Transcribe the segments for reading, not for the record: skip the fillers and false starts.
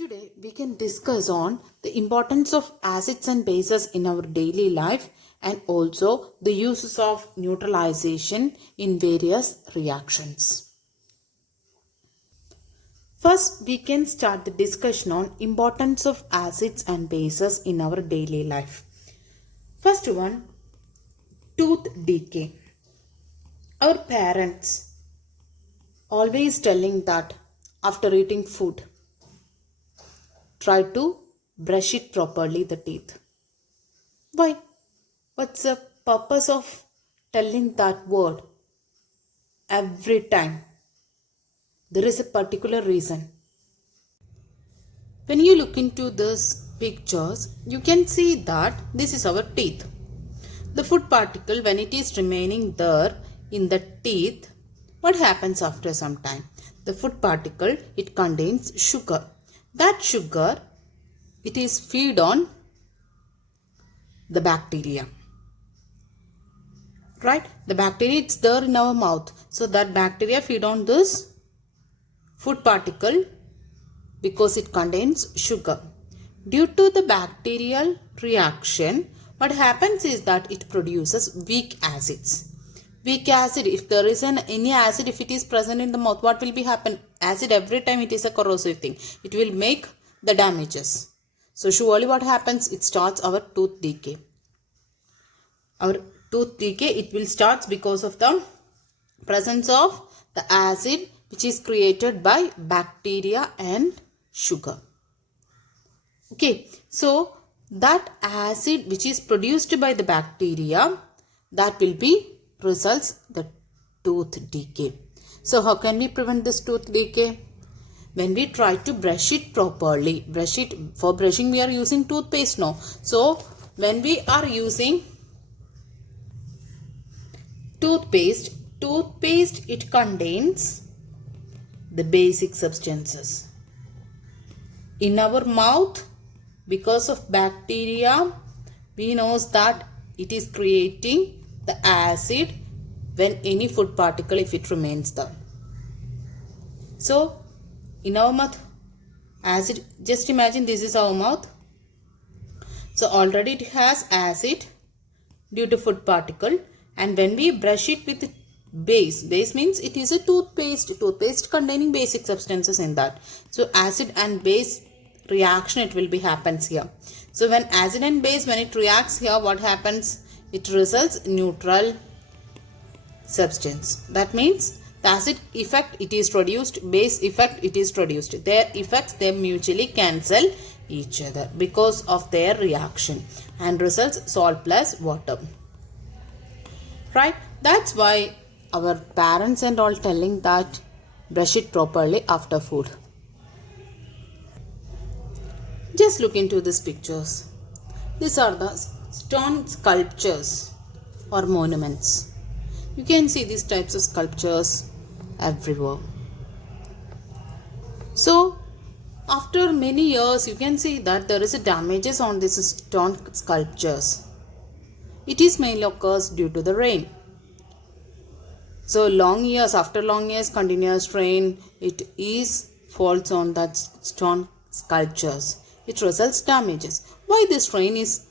Today we can discuss on the importance of acids and bases in our daily life and also the uses of neutralization in various reactions. First, we can start the discussion on importance of acids and bases in our daily life. First one, tooth decay. Our parents always telling that after eating food, try to brush it properly, the teeth. Why? What's the purpose of telling that word every time? There is a particular reason. When you look into these pictures, you can see that this is our teeth. The food particle, when it is remaining there in the teeth, what happens after some time? The food particle, it contains sugar. That sugar, it is feed on the bacteria. Right? The bacteria, it's there in our mouth. So that bacteria feed on this food particle because it contains sugar. Due to the bacterial reaction, what happens is that it produces weak acids. Weak acid, if there is any acid, if it is present in the mouth, what will be happen? Acid, every time it is a corrosive thing. It will make the damages. So surely what happens? It starts our tooth decay. Our tooth decay, it will start because of the presence of the acid which is created by bacteria and sugar. Okay, so that acid which is produced by the bacteria, that will be results the tooth decay. So how can we prevent this tooth decay? When we try to brush it properly, for brushing we are using toothpaste now. So when we are using toothpaste, it contains the basic substances. In our mouth, because of bacteria, we know that it is creating the acid when any food particle, if it remains there. So in our mouth, acid, just imagine this is our mouth. So already it has acid due to food particle, and when we brush it with base means it is a toothpaste containing basic substances in that. So acid and base reaction, it will be happens here. So when acid and base, when it reacts here, what happens? It results neutral substance. That means the acid effect, it is produced, base effect, it is produced. Their effects, they mutually cancel each other because of their reaction, and results salt plus water. Right? That's why our parents and all telling that brush it properly after food. Just look into these pictures. These are the stone sculptures or monuments. You can see these types of sculptures everywhere. So after many years, you can see that there is a damages on these stone sculptures. It is mainly occurs due to the rain. So after long years, continuous rain, it is falls on that stone sculptures. It results damages. Why this rain is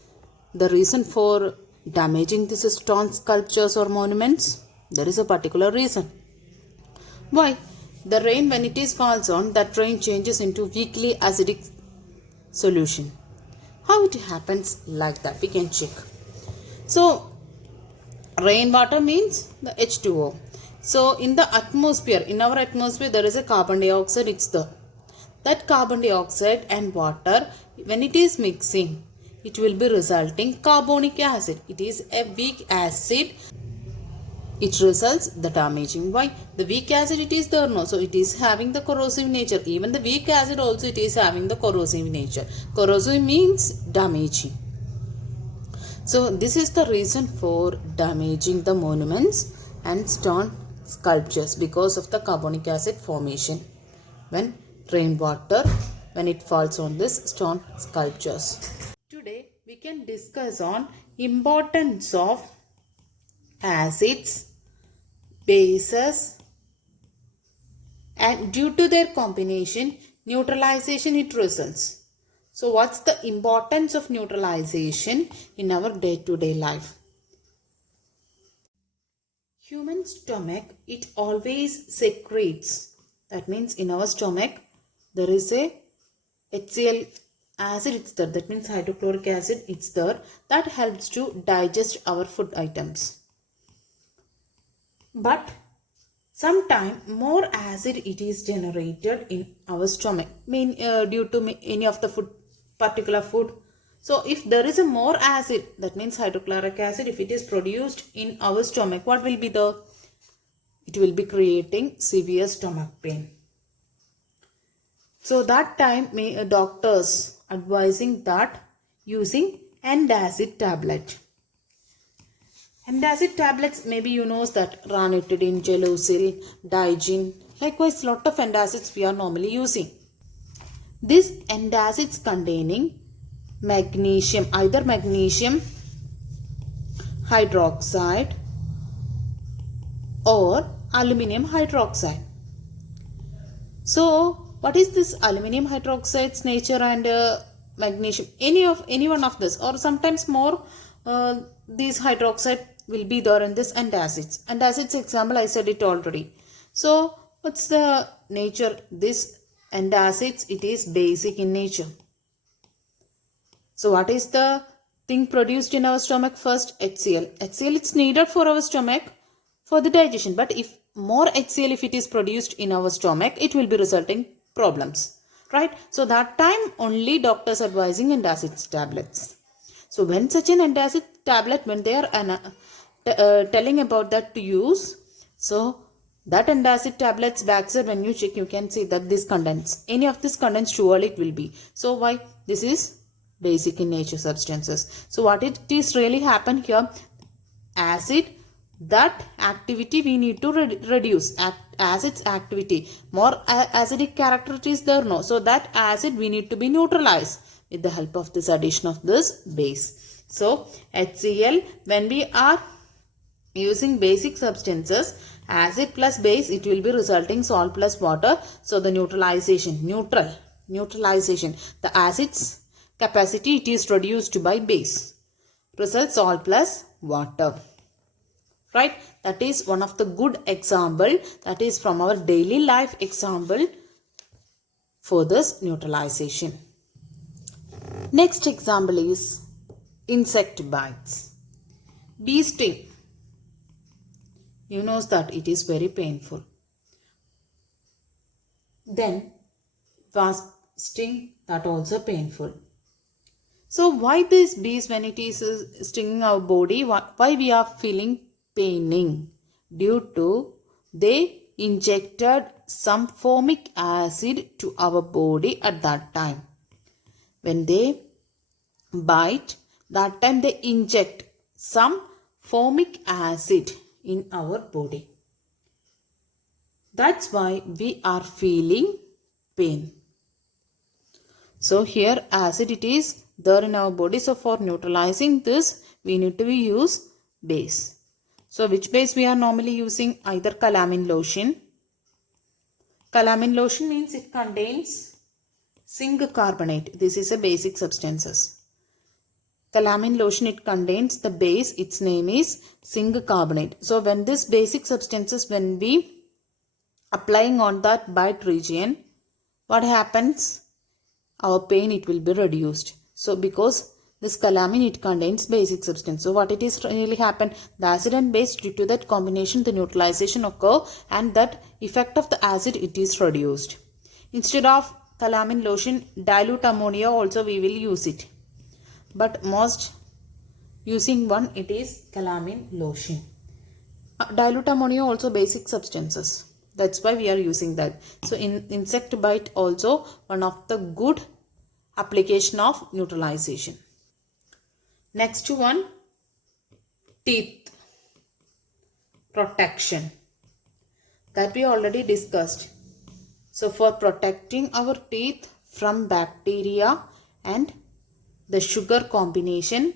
the reason for damaging these stone sculptures or monuments? There is a particular reason. Why? The rain, when it is falls on, that rain changes into weakly acidic solution. How it happens like that? We can check. So rainwater means the H2O. So in the atmosphere, in our atmosphere, there is a carbon dioxide, it's there. That carbon dioxide and water, when it is mixing, it will be resulting carbonic acid. It is a weak acid. It results the damaging. Why? The weak acid, it is there no. So it is having the corrosive nature. Even the weak acid also, it is having the corrosive nature. Corrosive means damaging. So this is the reason for damaging the monuments and stone sculptures, because of the carbonic acid formation when rainwater, when it falls on this stone sculptures. Today we can discuss on importance of acids, bases, and due to their combination, neutralization it results. So what's the importance of neutralization in our day-to-day life? Human stomach, it always secretes. That means in our stomach there is a HCl acid, it's there. That means hydrochloric acid, it's there. That helps to digest our food items. But sometimes more acid it is generated in our stomach, due to any of the particular food. So if there is a more acid, that means hydrochloric acid, if it is produced in our stomach, what will be the? It will be creating severe stomach pain. So that time doctors advising that using antacid tablet. Antacid tablets, maybe you know that ranitidine, gelusil, Digene. Likewise, lot of antacids we are normally using. These antacids containing magnesium, either magnesium hydroxide or aluminum hydroxide. So what is this aluminum hydroxide's nature and magnesium? Any one of this, or sometimes more these hydroxide will be there in this antacids. Antacids example I said it already. So what's the nature? This antacids, it is basic in nature. So what is the thing produced in our stomach? First, HCl. HCl it's needed for our stomach for the digestion. But if more HCl if it is produced in our stomach, it will be resulting problems. Right? So that time only doctors advising antacids tablets. So when such an antacid tablet, when they are telling about that to use, so that antacid tablets backside when you check, you can see that this contains, any of this contains, surely it will be. So why? This is basic in nature substances. So what it is really happen here? Acid, that activity we need to reduce. Acid's activity, more acidic character it is there, no. So that acid we need to be neutralized with the help of this addition of this base. So HCl, when we are using basic substances, acid plus base, it will be resulting salt plus water. So the neutralization, the acid's capacity, it is reduced by base, results salt plus water. Right? That is one of the good example, that is from our daily life example for this neutralization. Next example is insect bites. Bee sting. You know that it is very painful. Then wasp sting, that also painful. So why these bees, when it is stinging our body, why we are feeling paining? Due to they injected some formic acid to our body at that time. When they bite, that time they inject some formic acid in our body. That's why we are feeling pain. So here acid it is there in our body. So for neutralizing this, we need to use base. So which base we are normally using? Either calamine lotion. Calamine lotion means it contains zinc carbonate. This is a basic substances. Calamine lotion, it contains the base, its name is zinc carbonate. So when this basic substances, when we applying on that bite region, what happens? Our pain, it will be reduced. So because this calamine, it contains basic substance. So what it is really happen? The acid and base, due to that combination, the neutralization occur, and that effect of the acid, it is reduced. Instead of calamine lotion, dilute ammonia also we will use it. But most using one, it is calamine lotion. Dilute ammonia also basic substances. That's why we are using that. So in insect bite also one of the good application of neutralization. Next one, teeth protection, that we already discussed. So for protecting our teeth from bacteria and the sugar combination,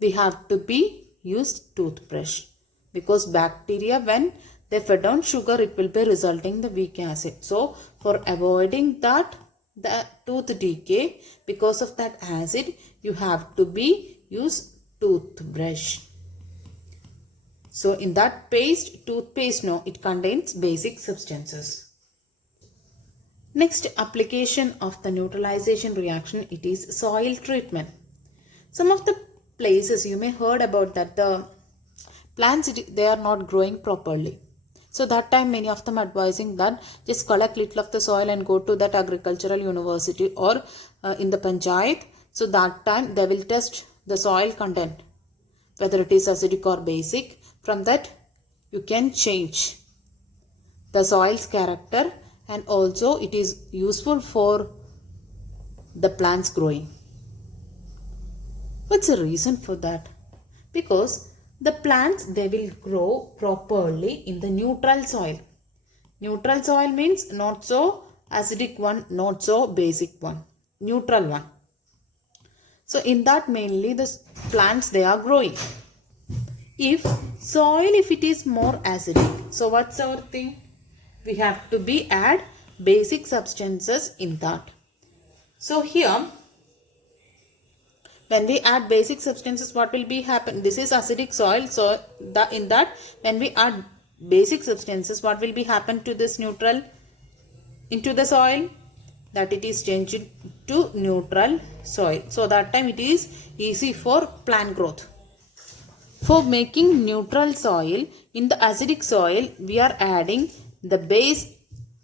we have to be used toothbrush, because bacteria, when they fed on sugar, it will be resulting the weak acid. So for avoiding that the tooth decay because of that acid, you have to be use toothbrush. So in that paste, toothpaste, no, it contains basic substances. Next application of the neutralization reaction, it is soil treatment. Some of the places you may heard about that the plants, they are not growing properly. So that time many of them advising that just collect little of the soil and go to that agricultural university or in the panchayat. So that time they will test the soil content, whether it is acidic or basic. From that you can change the soil's character, and also it is useful for the plants growing. What's the reason for that? Because the plants, they will grow properly in the neutral soil. Neutral soil means not so acidic one, not so basic one, neutral one. So in that mainly the plants, they are growing. If soil, if it is more acidic, so what's our thing? We have to be add basic substances in that. So here, when we add basic substances, what will be happen? This is acidic soil. So in that, when we add basic substances, what will be happen to this neutral into the soil? That it is changed to neutral soil. So that time it is easy for plant growth. For making neutral soil, in the acidic soil, we are adding the base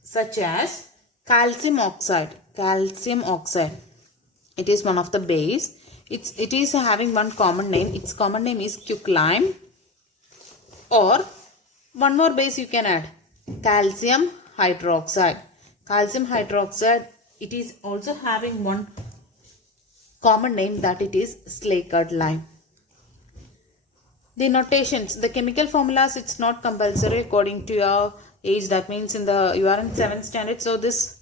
such as calcium oxide. Calcium oxide, it is one of the base. It is having one common name. Its common name is quicklime. Or one more base you can add, calcium hydroxide. Calcium hydroxide, it is also having one common name, that it is slaked lime. The notations, the chemical formulas, it's not compulsory according to your age. That means you are in 7th standard. So this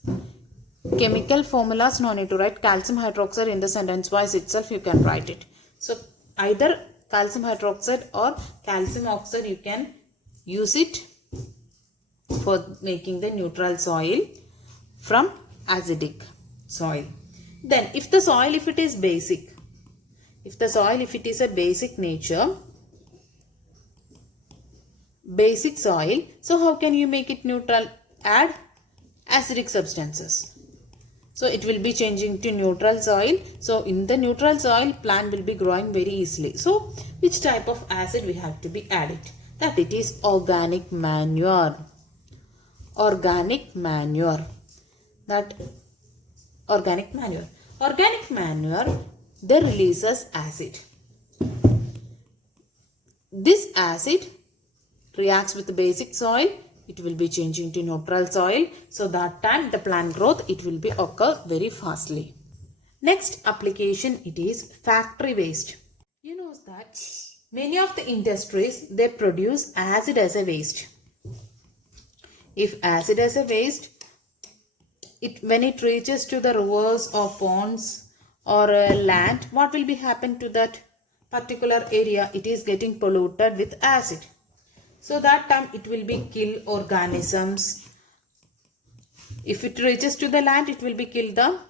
chemical formulas, no need to write. Calcium hydroxide in the sentence wise itself you can write it. So either calcium hydroxide or calcium oxide, you can use it for making the neutral soil from acidic soil. Then if the soil, if it is basic, if it is a basic nature, basic soil, so how can you make it neutral? Add acidic substances. So it will be changing to neutral soil. So in the neutral soil, plant will be growing very easily. So which type of acid we have to be added? That it is organic manure. Organic manure. That organic manure. Organic manure, they releases acid. This acid reacts with the basic soil, it will be changing to neutral soil. So that time the plant growth, it will be occur very fastly. Next application, it is factory waste. You know that many of the industries, they produce acid as a waste. If acid as a waste, when it reaches to the rivers or ponds or land, what will be happen to that particular area? It is getting polluted with acid. So that time it will be kill organisms. If it reaches to the land, it will be kill the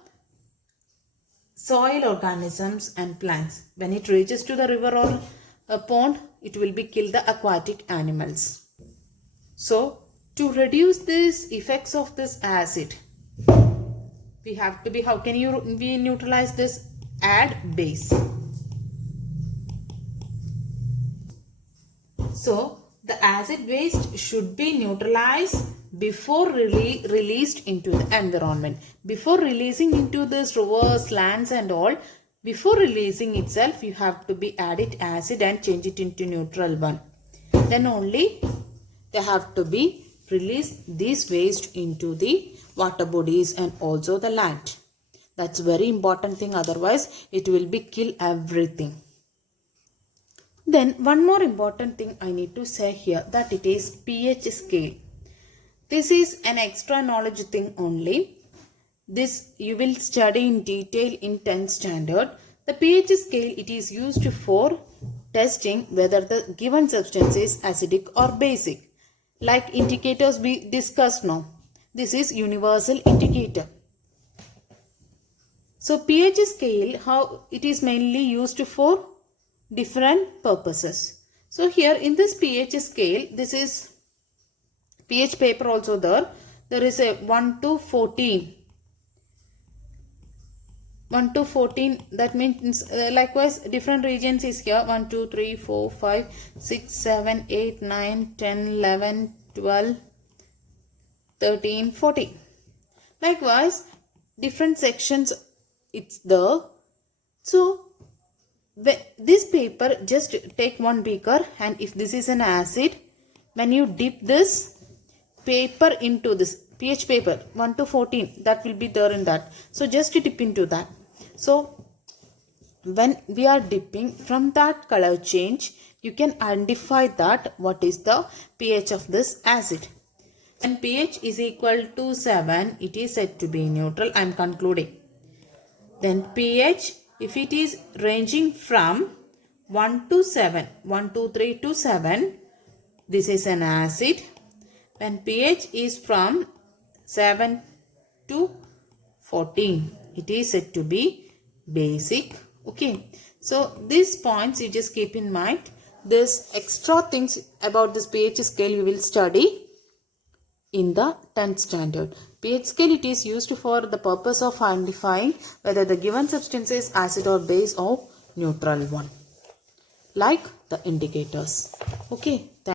soil organisms and plants. When it reaches to the river or a pond, it will be kill the aquatic animals. So to reduce these effects of this acid, we have to be, how can we neutralize this? Add base. So the acid waste should be neutralized before released into the environment. Before releasing into this rivers, lands and all, before releasing itself, you have to be added acid and change it into neutral one. Then only they have to be release this waste into the water bodies and also the land. That's very important thing, otherwise it will be kill everything. Then one more important thing I need to say here, that it is pH scale. This is an extra knowledge thing only. This you will study in detail in 10th standard. The pH scale, it is used for testing whether the given substance is acidic or basic. like indicators we discussed now. This is universal indicator. So pH scale, how it is mainly used for different purposes. So here in this pH scale, this is pH paper also there. There is a 1 to 14. 1 to 14, that means likewise different regions is here. 1, 2, 3, 4, 5, 6, 7, 8, 9, 10, 11, 12, 13, 14. Likewise different sections it's there. So this paper, just take one beaker, and if this is an acid, when you dip this paper into this pH paper 1 to 14, that will be there in that. So just dip into that. So when we are dipping, from that color change you can identify that what is the pH of this acid. When pH is equal to 7, it is said to be neutral. I am concluding. Then pH, if it is ranging from 1 to 7, 1, 2, 3 to 7, this is an acid. When pH is from 7 to 14, it is said to be basic. Okay. So these points you just keep in mind. This extra things about this pH scale you will study in the 10th standard. pH scale, it is used for the purpose of identifying whether the given substance is acid or base or neutral one, like the indicators. Okay.